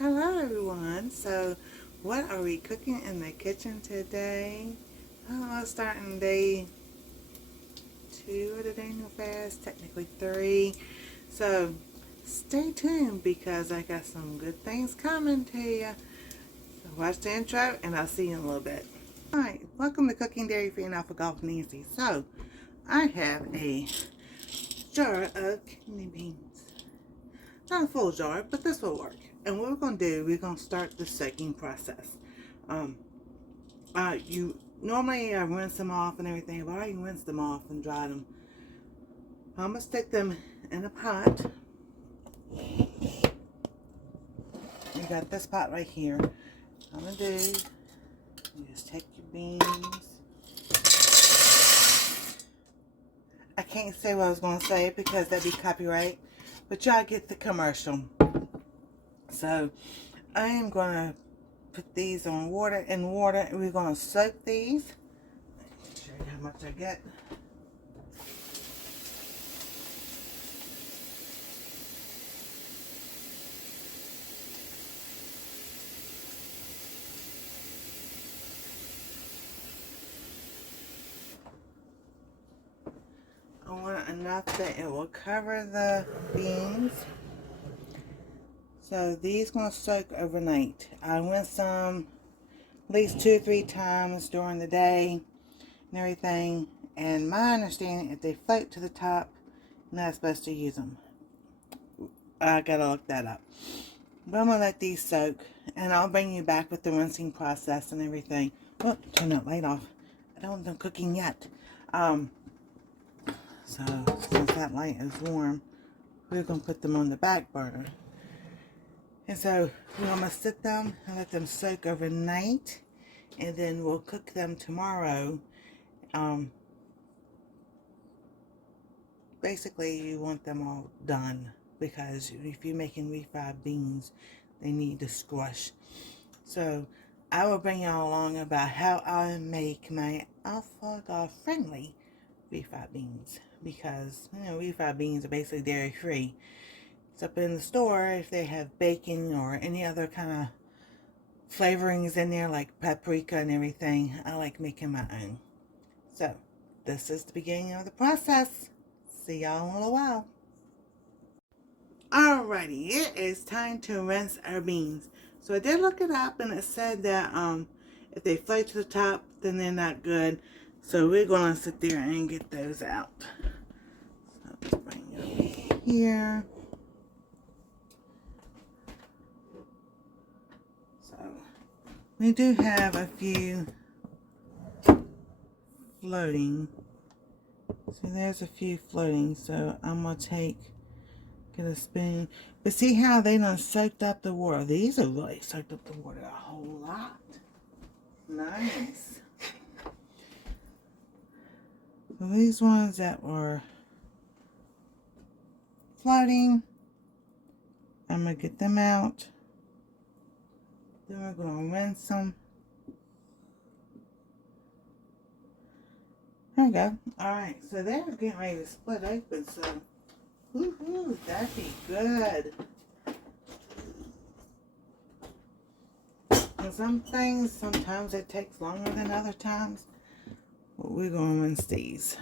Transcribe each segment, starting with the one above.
Hello everyone. So what are we cooking in the kitchen today? Starting day 2 of the Daniel fast, technically 3. So stay tuned because I got some good things coming to you. So watch the intro and I'll see you in a little bit. Alright, welcome to Cooking Dairy Free and Alpha-Golf Nancy. So I have a jar of kidney beans. Not a full jar, but this will work. And what we're going to do, we're going to start the soaking process. Normally I rinse them off and everything. I've already rinsed them off and dried them. I'm going to stick them in a pot. You got this pot right here. I'm going to do, you just take your beans. I can't say what I was going to say because that'd be copyright. But y'all get the commercial. So I am going to put these on water and we're going to soak these. Let me show you how much I get. I want enough that it will cover the beans. So these going to soak overnight. I rinse them at least 2 or 3 times during the day and everything. And my understanding, if they float to the top, you're not supposed to use them. I gotta look that up. But I'm gonna let these soak, and I'll bring you back with the rinsing process and everything. Oh, turn that light off. I don't know cooking yet. So since that light is warm, we're gonna put them on the back burner. And so we're gonna sit them and let them soak overnight, and then we'll cook them tomorrow. Basically, you want them all done because if you're making refried beans, they need to squash. So I will bring y'all along about how I make my alpha-golf friendly refried beans, because refried beans are basically dairy free. It's up in the store if they have bacon or any other kind of flavorings in there like paprika and everything. I like making my own. So this is the beginning of the process. See y'all in a little while. Alrighty, it is time to rinse our beans. So I did look it up and it said that if they float to the top, then they're not good. So we're gonna sit there and get those out. So let's bring it over here. So we do have a few floating. So there's a few floating. So I'm gonna get a spoon. But see how they done soaked up the water? These have really soaked up the water a whole lot. Nice. So these ones that were floating, I'm going to get them out. Then we're going to rinse them. There we go. Alright, so they're getting ready to split open, so woohoo, that'd be good. And some things, sometimes it takes longer than other times. But we're going to rinse these.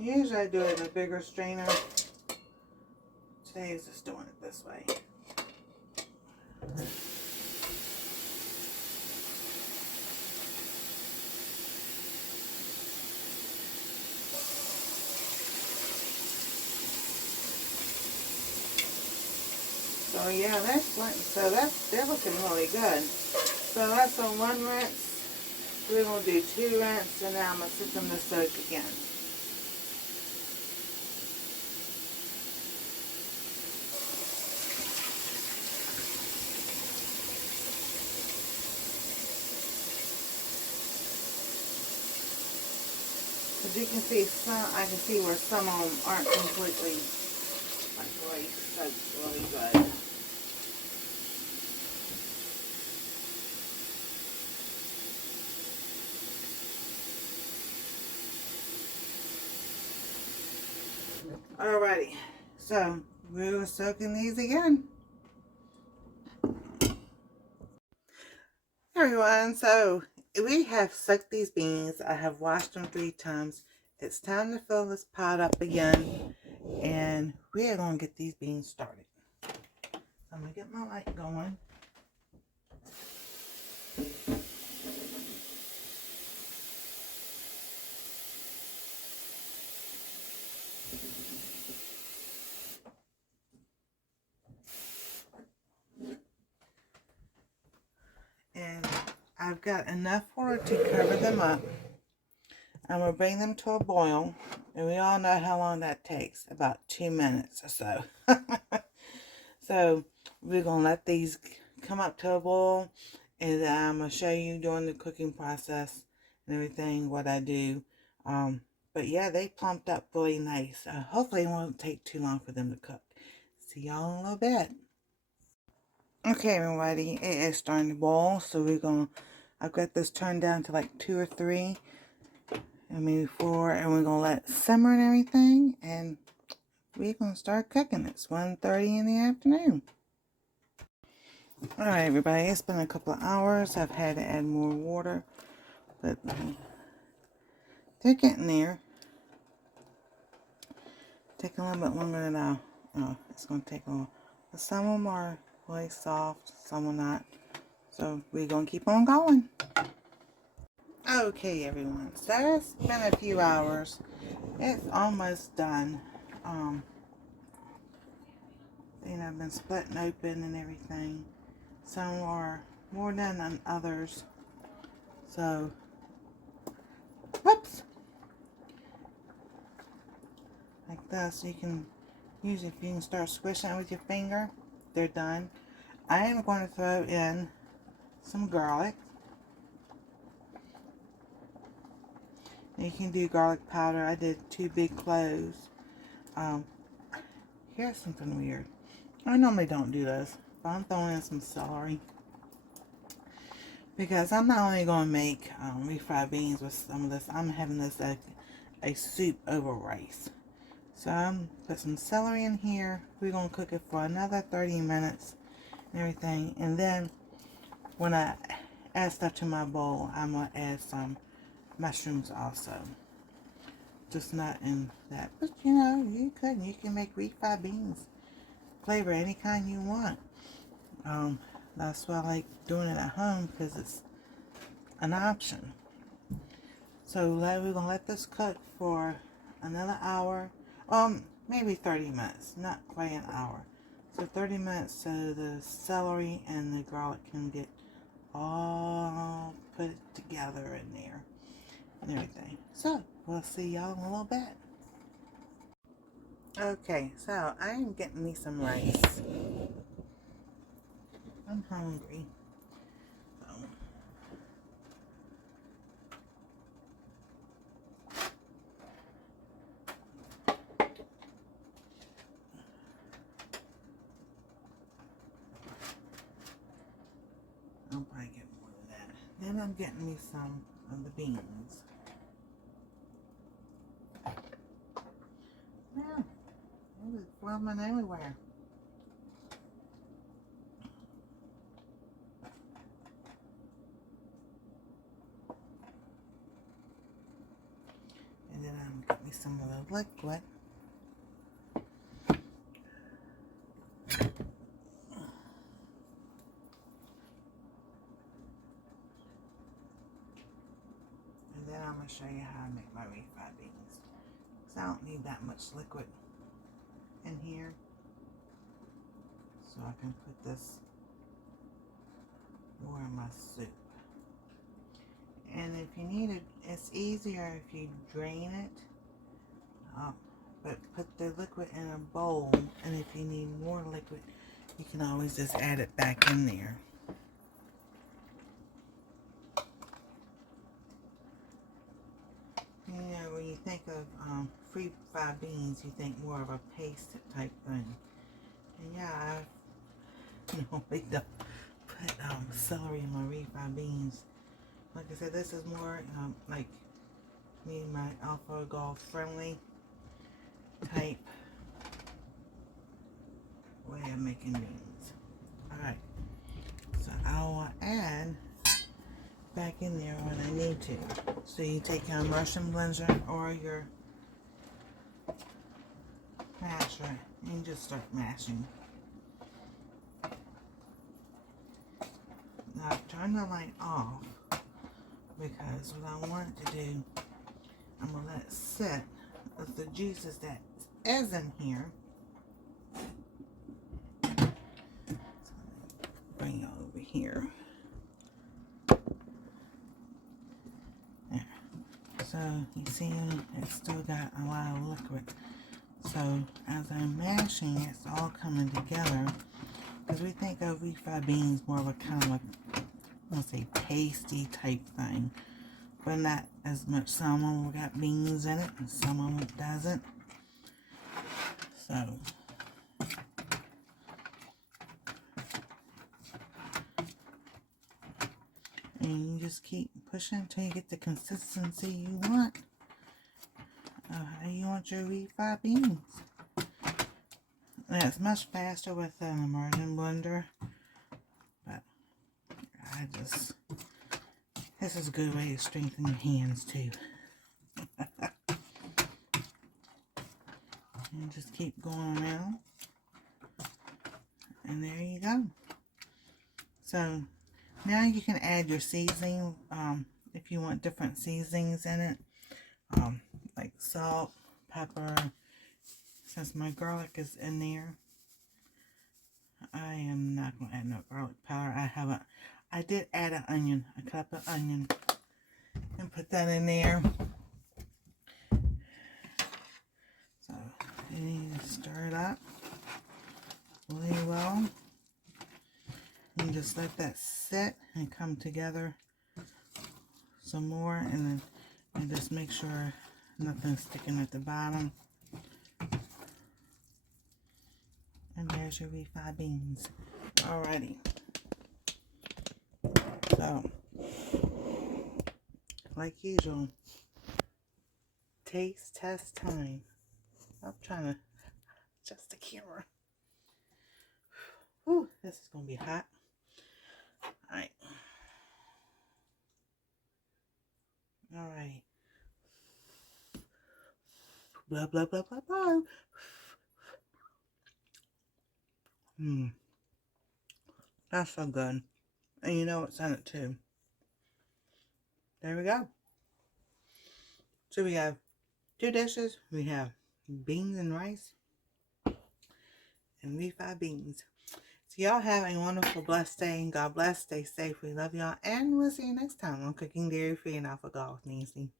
Usually I do it in a bigger strainer. Today is just doing it this way. So yeah, they're looking really good. So that's on one rinse. We're gonna do 2 rinses, and now I'm gonna sit them to soak again. As you can see, I can see where some of them aren't completely like really soaked really good. Alrighty, so we're soaking these again. Everyone, so we have soaked these beans. I have washed them 3 times. It's time to fill this pot up again, and we are going to get these beans started. So I'm going to get my light going. And I've got enough water to cover them up. I'm going to bring them to a boil, and we all know how long that takes, about 2 minutes or so. So we're going to let these come up to a boil, and I'm going to show you during the cooking process and everything what I do. But yeah, they plumped up really nice. Hopefully it won't take too long for them to cook. See y'all in a little bit. Okay, everybody, it is starting to boil, so I've got this turned down to like 2 or 3, and maybe 4, and we're gonna let it simmer and everything, and we're gonna start cooking. It's 1:30 in the afternoon. Alright, everybody, it's been a couple of hours. I've had to add more water, but they're getting there. Taking a little bit longer than it's gonna take a while. But some of them are really soft, some are not. So we're gonna keep on going. Okay, everyone, so it's been a few hours. It's almost done. I've been splitting open and everything. Some are more done than others. So, whoops! Like this, you can use if you can start squishing it with your finger. They're done. I am going to throw in some garlic. You can do garlic powder. I did 2 big cloves. Here's something weird. I normally don't do this, but I'm throwing in some celery. Because I'm not only going to make refried beans with some of this, I'm having this a soup over rice. So I'm put some celery in here. We're going to cook it for another 30 minutes and everything. And then when I add stuff to my bowl, I'm going to add some mushrooms also. Just not in that. But you can make refried beans. Flavor any kind you want. That's why I like doing it at home, because it's an option. So we're going to let this cook for another hour. Maybe 30 minutes. Not quite an hour. So 30 minutes so the celery and the garlic can get all put together in there and everything. So we'll see y'all in a little bit. Okay, so I am getting me some rice. I'm hungry. So. I'll probably get more of that. Then I'm getting me some of the beans. Yeah, it was filming everywhere. And then I'm getting me some of the liquid. And then I'm going to show you how I make my refried beans. Because I don't need that much liquid in here. So I can put this more in my soup. And if you need it, it's easier if you drain it. But put the liquid in a bowl, and if you need more liquid, you can always just add it back in there. When you think of refried beans, you think more of a paste type thing. And yeah, I normally don't put celery in my refried beans. Like I said, this is more like me and my AlphaGo friendly type than making beans. Alright, so I will add back in there when I need to. So you take your immersion blender or your masher and just start mashing. Now turn the light off because what I want it to do, I'm going to let it sit with the juices that is in here. So bring it over here. There. So you see it's still got a lot of liquid. So as I'm mashing, it's all coming together. Because we think of refried beans more of a kind of like, let's say, pasty type thing. But not as much. Some of them got beans in it and some of them doesn't. So and you just keep pushing until you get the consistency you want. How you want your refried beans. And it's much faster with an immersion blender. But this is a good way to strengthen your hands too. And just keep going around. And there you go. So now you can add your seasoning if you want different seasonings in it. Like salt, pepper. Since my garlic is in there, I am not going to add no garlic powder. I did add an onion. I cut up an onion and put that in there. So you need to stir it up really well. You just let that sit and come together some more, and just make sure nothing's sticking at the bottom. And there's your refried beans. Alrighty. So, like usual, taste test time. I'm trying to adjust the camera. Whew, this is going to be hot. Alright. Alright. Blah, blah, blah, blah, blah. That's so good. And you know what's in it too. There we go. So we have 2 dishes. We have beans and rice and refried beans. So y'all have a wonderful, blessed day. And God bless. Stay safe. We love y'all. And we'll see you next time on Cooking Dairy Free and Alpha Golf Nancy.